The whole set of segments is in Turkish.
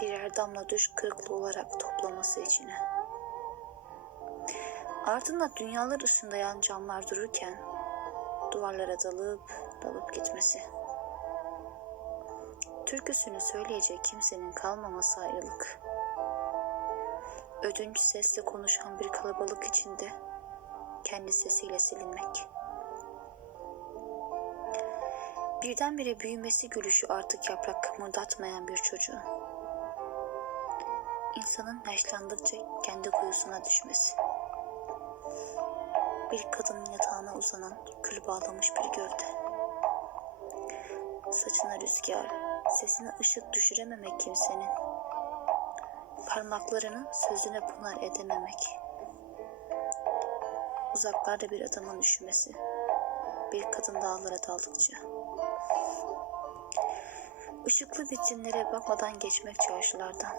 birer damla düş kırıklı olarak toplaması içine. Ardında dünyalar ışındayan camlar dururken duvarlara dalıp dalıp gitmesi. Türküsünü söyleyecek kimsenin kalmaması ayrılık. Ödünç sesle konuşan bir kalabalık içinde kendi sesiyle silinmek. Birdenbire büyümesi gülüşü artık yaprak kımıldatmayan bir çocuğun. İnsanın yaşlandıkça kendi kuyusuna düşmesi. Bir kadının yatağına uzanan kül bağlamış bir gövde. Saçına rüzgar, sesine ışık düşürememek kimsenin. Parmaklarının sözüne pınar edememek. Uzaklarda bir adamın üşümesi. Bir kadın dağlara daldıkça. Işıklı vitrinlere bakmadan geçmek çarşılardan.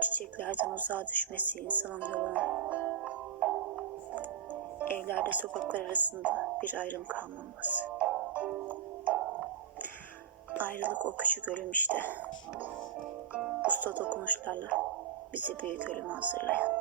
Çiçeklerden uzağa düşmesi insanın yoluna. Evlerde sokaklar arasında bir ayrım kalmaması. Ayrılık o küçük ölüm işte. Usta dokunuşlarla bizi büyük ölüme hazırlayan.